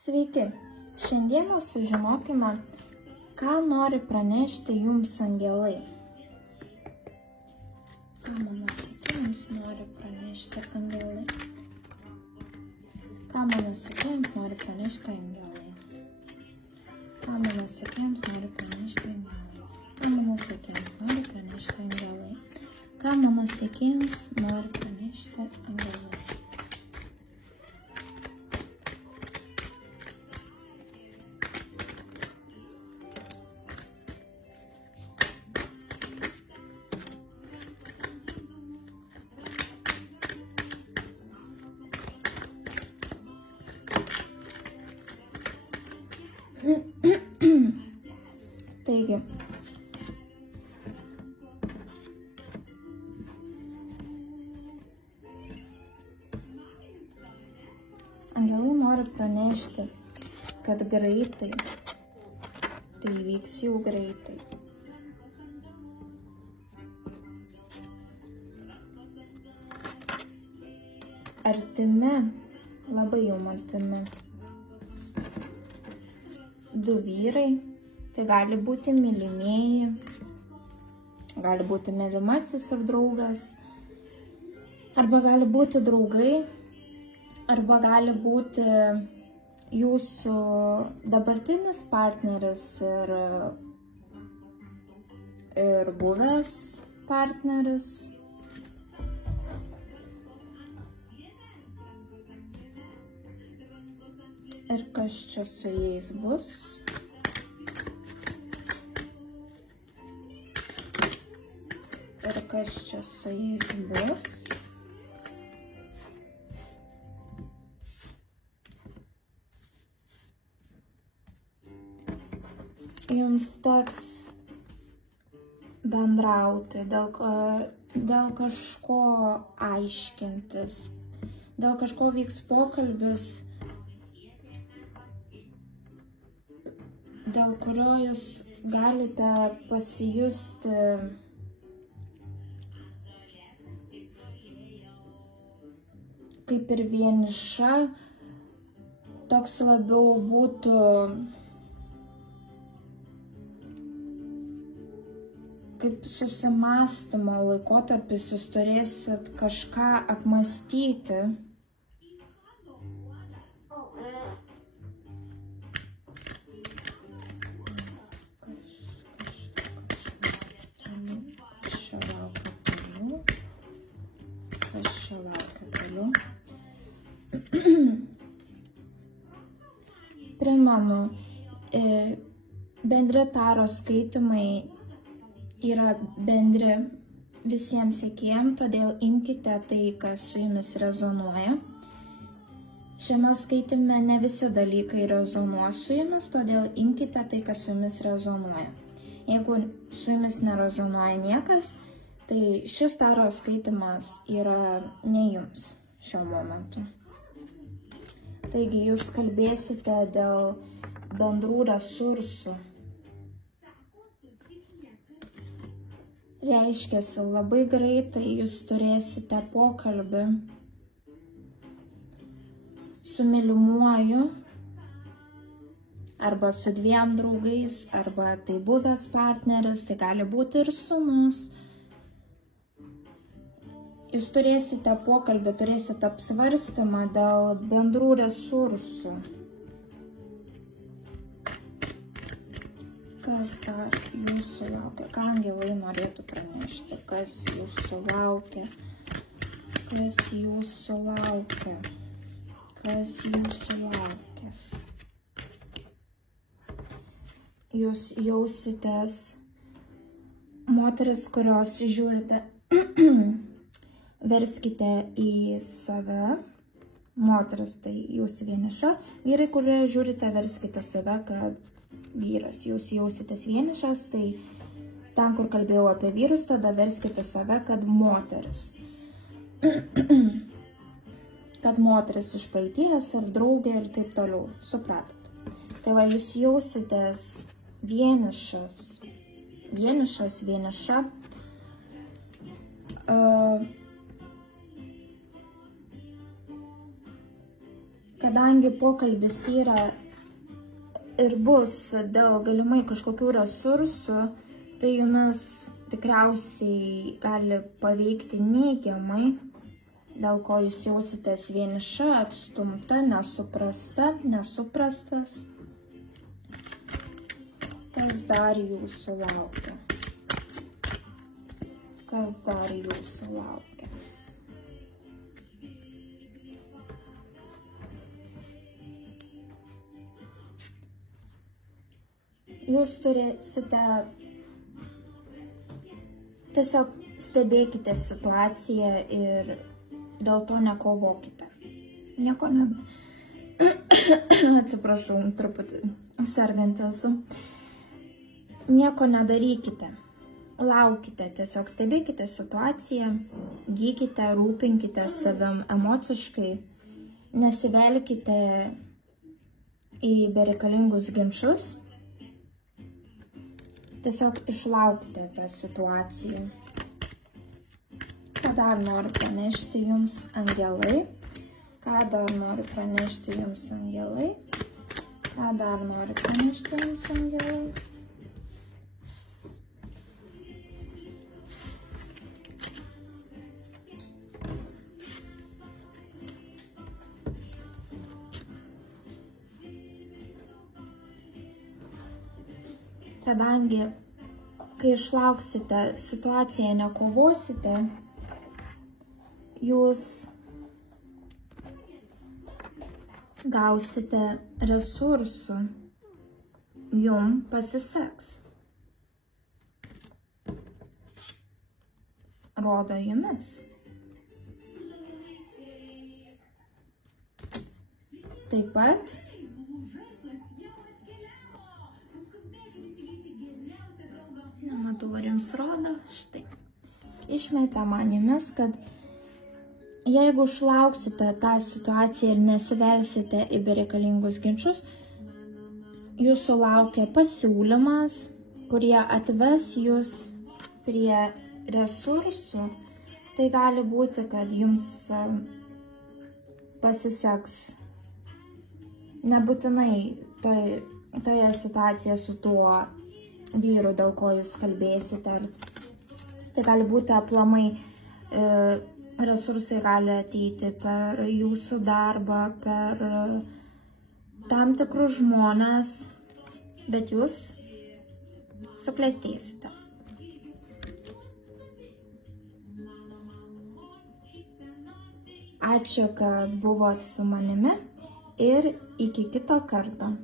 Sveiki! Šiandieną sužinokime, ką nori pranešti jums angelai. Ką mano sekėjams nori pranešti angelai? Ką mano sekėjams nori pranešti angelai? Ką mano sekėjams nori pranešti angelai? Ką mano sekėjams nori pranešti angelai? Ką mano sekėjams nori pranešti angelai? Taigi, angelai nori pranešti, kad greitai, tai vyks jau greitai. Artimi, labai jau artimi. Du vyrai, tai gali būti mylimieji, gali būti mylimasis ir draugas, arba gali būti draugai, arba gali būti jūsų dabartinis partneris ir buvęs partneris. Ir kas čia su jais bus? Ir kas čia su jais bus? Jums teks bendrauti, dėl kažko aiškintis, dėl kažko vyks pokalbis, dėl kurio jūs galite pasijusti kaip ir vieniša, toks labiau būtų kaip susimąstymo laikotarpis, jūs turėsit kažką apmąstyti. Primenu, bendri taro skaitymai yra bendri visiems sekėjams, todėl imkite tai, kas su jumis rezonuoja. Šiame skaityme ne visi dalykai rezonuos su jumis, todėl imkite tai, kas su jumis rezonuoja. Jeigu su jumis nerezonuoja niekas, tai šis taro skaitymas yra ne jums šiuo momentu. Taigi jūs kalbėsite dėl bendrų resursų. Reiškiasi, labai greitai jūs turėsite pokalbį su mylimuoju, arba su dviem draugais, arba tai buvęs partneris, tai gali būti ir sūnus. Jūs turėsite pokalbį, turėsite apsvarstymą dėl bendrų resursų. Kas dar jūsų laukia? Ką angelai norėtų pranešti? Kas jūsų laukia? Kas jūsų laukia? Kas jūsų laukia? Jūs jausitės moteris, kurios žiūrite. Verskite į save, moteris tai jūs vieniša, vyrai, kurie žiūrite, verskite save, kad vyras, jūs jausitės vienišas, tai ten, kur kalbėjau apie vyrus, tada verskite save, kad moteris. Kad moteris iš praeities ir draugė ir taip toliau, supratot. Tai va, jūs jausitės vieniša. kadangi pokalbis yra ir bus dėl galimai kažkokių resursų, tai jumis tikriausiai gali paveikti neigiamai, dėl ko jūs jausitės vieniša, atstumta, nesuprasta, nesuprastas. Kas dar jūsų laukia? Kas dar jūsų laukia? Jūs turėsite tiesiog stebėkite situaciją ir dėl to nekovokite. Nieko ne... Atsiprašau, truputį sergant esu. Nieko nedarykite. Laukite, tiesiog stebėkite situaciją, gykite, rūpinkite savim emociškai, nesivelkite į bereikalingus ginčus. Tiesiog išlaukite tą situaciją. Ką dar noriu pranešti jums angelai? Ką dar noriu pranešti jums angelai? Ką dar noriu pranešti jums angelai? Kadangi, kai išlauksite situaciją, nekovosite, jūs gausite resursų, jum pasiseks. Rodo jumis. Taip pat nematau, ar jums rodo, štai. Išmeta man jumis, kad jeigu išlauksite tą situaciją ir nesivelsite į bereikalingus ginčus, jūsų laukia pasiūlymas, kurie atves jūs prie resursų. Tai gali būti, kad jums pasiseks nebūtinai toje situacijoje su tuo vyru, dėl ko jūs kalbėsite. Tai gali būti aplamai, resursai gali ateiti per jūsų darbą, per tam tikrus žmones, bet jūs suklestėsite. Ačiū, kad buvot su manimi ir iki kito karto.